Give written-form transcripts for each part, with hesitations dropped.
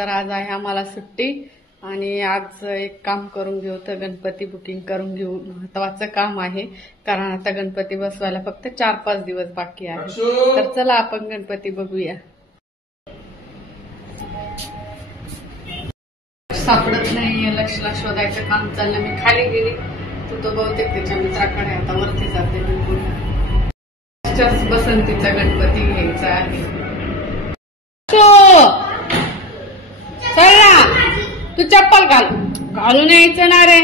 तर आज आहे आम्हाला सुट्टी आणि आज एक काम करून घेऊ तर गणपती बुकिंग करून घेऊ. महत्वाचं काम आहे कारण आता गणपती बसवायला फक्त 4-5 दिवस बाकी आहे. तर चला आपण गणपती बघूया. सापडत नाहीये, लक्षला शोधायचं काम चाललं. मी खाली गेली तो बहुतेक त्याच्या मित्राकडे आता वरती जाते. बसंतीचा गणपती घ्यायचा आहे. चल ना, तू चप्पल घालून यायचं ना रे.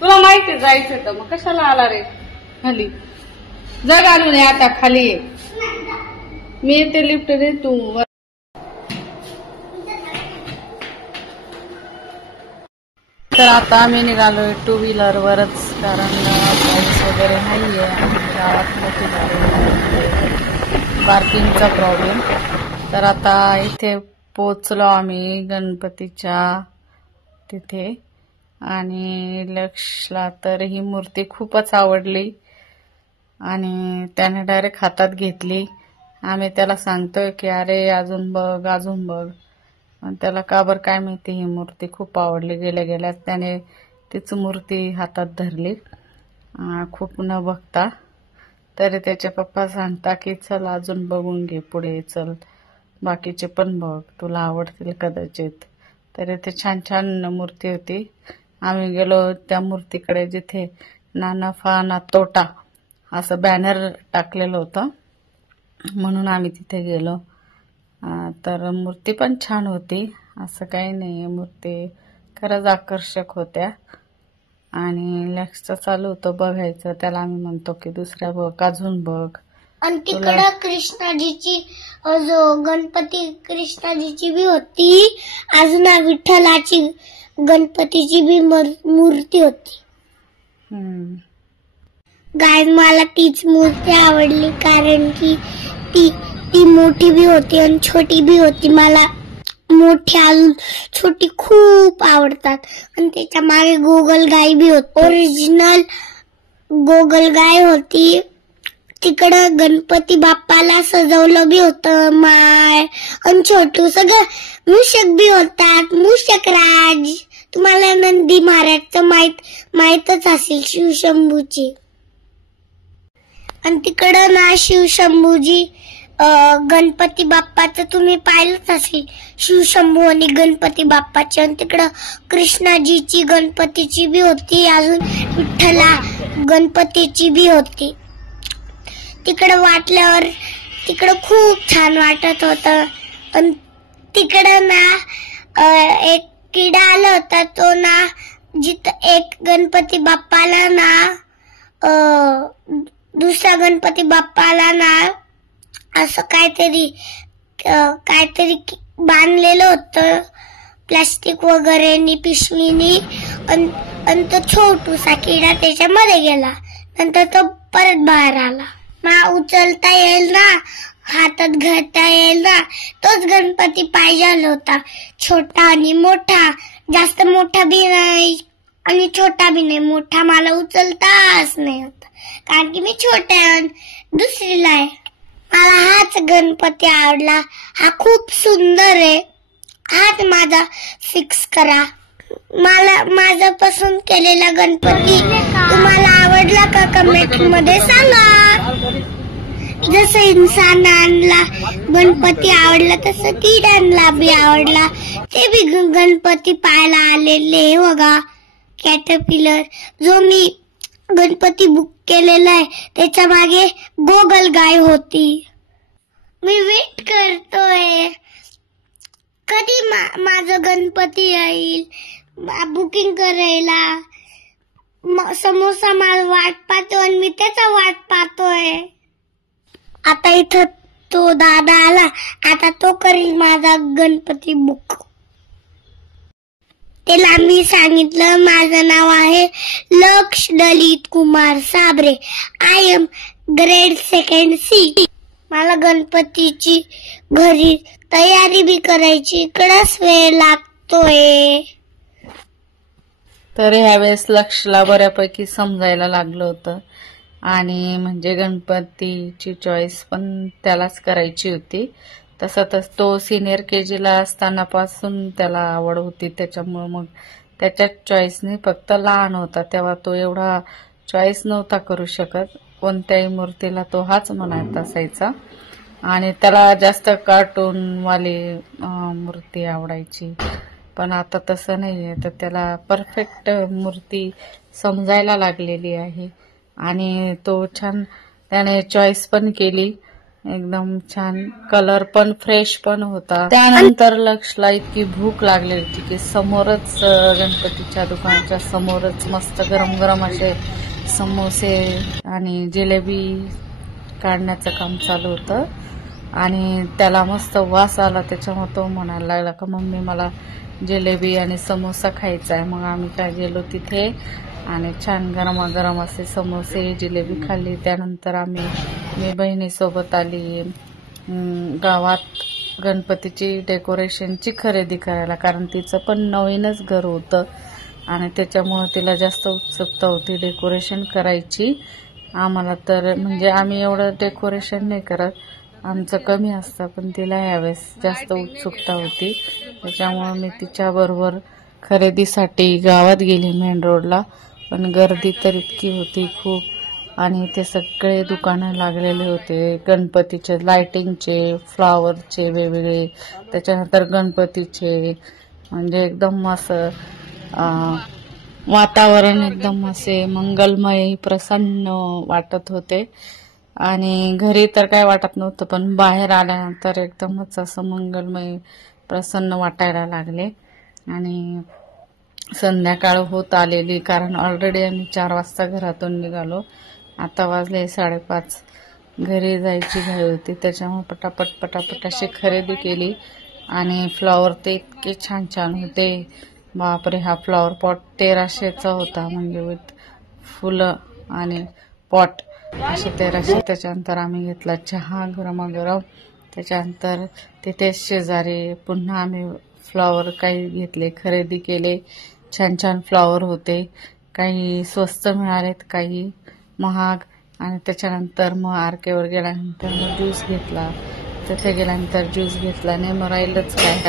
तुला माहिती जायचं तर मग कशाला आला रे खाली. जा घालून ये, आता खाली ये. मी येते लिफ्ट दे तू. तर आता आम्ही निघालोय 2 व्हीलर वरच कारण पाऊस वगैरे नाहीये आणि गावात पार्किंगचा प्रॉब्लेम. तर आता इथे पोचलो आम्ही गणपतीच्या तिथे आणि लक्षला तर ही मूर्ती खूपच आवडली आणि त्याने डायरेक्ट हातात घेतली. आम्ही त्याला सांगतोय की अरे अजून बघ अजून बघ, पण त्याला का बरं काय माहिती ही मूर्ती खूप आवडली. गेल्या गेल्याच त्याने तीच मूर्ती हातात धरली खूप न बघता. तरी त्याचे पप्पा सांगता की चल अजून बघून घे पुढे, चल बाकीचे पण बघ, तुला आवडतील कदाचित. तरी ते छान छान मूर्ती होती. आम्ही गेलो त्या मूर्तीकडे जिथे ना नफा ना तोटा असं बॅनर टाकलेलं होतं म्हणून आम्ही तिथे गेलो. तर मूर्ती पण छान होती, असं काही नाही. मूर्ती खरंच आकर्षक होत्या आणि लक्षचं चालू होतं बघायचं. त्याला आम्ही म्हणतो की दुसऱ्या बघ अजून बघ. आणि तिकडं कृष्णाजीची जो गणपती कृष्णाजीची बी होती, अजून विठ्ठलाची गणपतीची बी मूर्ती होती. गाय मला तीच मूर्ती आवडली कारण की ती मोठी बी होती आणि छोटी बी होती. मला मोठी अजून छोटी खूप आवडतात. आणि त्याच्या मागे गोगल गाय बी होती, ओरिजिनल गोगल गाय होती. तिकडं गणपती बाप्पाला सजवलं बी होतं, माळ आणि छोटू सगळं. मूषक बी होतात, मूषक राज. तुम्हाला नंदी महाराजचं माहीतच असेल, शिवशंभूची. आणि तिकडं ना शिवशंभूजी गणपती बाप्पाचं तुम्ही पाहिलंच असेल, शिवशंभू आणि गणपती बाप्पाची. आणि तिकडं कृष्णाजीची गणपतीची बी होती, अजून विठ्ठला गणपतीची बी होती. तिकडं वाटल्यावर तिकडं खूप छान वाटत होतं. पण तिकडं ना एक किडा आला होता. तो ना जिथं एक गणपती बाप्पाला ना दुसऱ्या गणपती बाप्पाला ना असं काहीतरी बांधलेलं होतं प्लास्टिक वगैरे पिशवीनी. आणि तो छोटूसा किडा त्याच्यामध्ये गेला. नंतर तो परत बाहेर आला. मला उचलता येईल ना, हातात घेता येईल ना, तोच गणपती पाहिजे होता. छोटा आणि मोठा, जास्त मोठा बी नाही आणि छोटा बी नाही. मोठा मला उचलताच नाही होता कारण की मी छोटा आहे, दुसरीला आहे. मला हाच गणपती आवडला. हा खूप सुंदर आहे. हाच माझा फिक्स करा. मला माझा पसंत केलेला गणपती तुम्हाला आवडला का कमेंट मध्ये सांगा. जसं इन्सानांना गणपती आवडला तसं किड्यांना बी आवडला. ते बी गणपती पाहायला आलेले बघा. कॅटरपिलर जो मी गणपती बुक केलेला आहे त्याच्या मागे गोगल गाय होती. मी वेट करतोय कधी माझं गणपती येईल बुकिंग करायला. समोसा मला वाट पाहतोय आणि मी त्याचा वाट पाहतोय. आता इथं तो दादा आला, आता तो करील माझा गणपती बुक. त्याला मी सांगितलं माझं नाव आहे Laksh Lalit Kumar Sabare. I am grade 2nd C. मला गणपतीची घरी तयारी बी करायची, इकडंच वेळ लागतोय. तर ह्यावेळेस लक्षला बऱ्यापैकी समजायला लागलं होतं आणि म्हणजे गणपतीची चॉईस पण त्यालाच करायची होती. तसं तो सिनियर KGला असतानापासून त्याला आवड होती, त्याच्यामुळे मग त्याच्याच चॉईसने, फक्त लहान होता तेव्हा तो एवढा चॉईस नव्हता करू शकत, कोणत्याही मूर्तीला तो हाच म्हणत असायचा. आणि त्याला जास्त कार्टूनवाली मूर्ती आवडायची. पण आता तसं नाही आहे, तर त्याला परफेक्ट मूर्ती समजायला लागलेली आहे आणि तो छान त्याने चॉईस पण केली, एकदम छान. कलर पण फ्रेश पण होता. त्यानंतर लक्षला इतकी भूक लागली होती की समोरच गणपतीच्या दुकानाच्या समोरच मस्त गरम गरम असे समोसे आणि जिलेबी काढण्याचं काम चालू होतं आणि त्याला मस्त वास आला. त्याच्यामुळे तो म्हणायला लागला का मम्मी मला जिलेबी आणि समोसा खायचा आहे. मग आम्ही काय गेलो तिथे आणि छान गरमागरम असे समोसे जिलेबी खाल्ली. त्यानंतर मी बहिणीसोबत आली गावात गणपतीची डेकोरेशनची खरेदी करायला, कारण तिचं पण नवीनच घर होतं आणि त्याच्यामुळं तिला जास्त उत्सुकता होती डेकोरेशन करायची. आम्हाला तर म्हणजे आम्ही एवढं डेकोरेशन नाही करत, आमचं कमी असतं, पण तिला यावेळेस जास्त उत्सुकता होती. त्याच्यामुळं मी तिच्याबरोबर खरेदीसाठी गावात गेली मेन रोडला. पण गर्दी तर इतकी होती खूप आणि ते सगळे दुकानं लागलेले होते, गणपतीचे लाइटिंगचे, फ्लॉवरचे वेगवेगळे, त्याच्यानंतर गणपतीचे, म्हणजे एकदम असं वातावरण एकदम असे मंगलमय प्रसन्न वाटत होते. आणि घरी तर काय वाटत नव्हतं, पण बाहेर आल्यानंतर एकदमच असं मंगलमय प्रसन्न वाटायला लागले. आणि संध्याकाळ होत आलेली, कारण ऑलरेडी आम्ही 4 वाजता घरातून निघालो, आता वाजले 5:30. घरी जायची घाई होती, त्याच्यामुळे पटापट अशी खरेदी केली. आणि फ्लॉवर ते इतके छान छान होते, बापरे. हा फ्लॉवर पॉट 1300चा होता, म्हणजे विथ फुलं आणि पॉट असे 1300. त्याच्यानंतर आम्ही घेतला चहा गरमागरम. त्याच्यानंतर तिथे शेजारी पुन्हा आम्ही फ्लॉवर काही घेतले, खरेदी केले. छान छान फ्लॉवर होते, काही स्वस्त मिळालेत, काही महाग. आणि त्याच्यानंतर मग आरकेवर गेल्यानंतर मग ज्यूस घेतला, तिथे गेल्यानंतर ज्यूस घेतला नाही, मग राहिलंच काय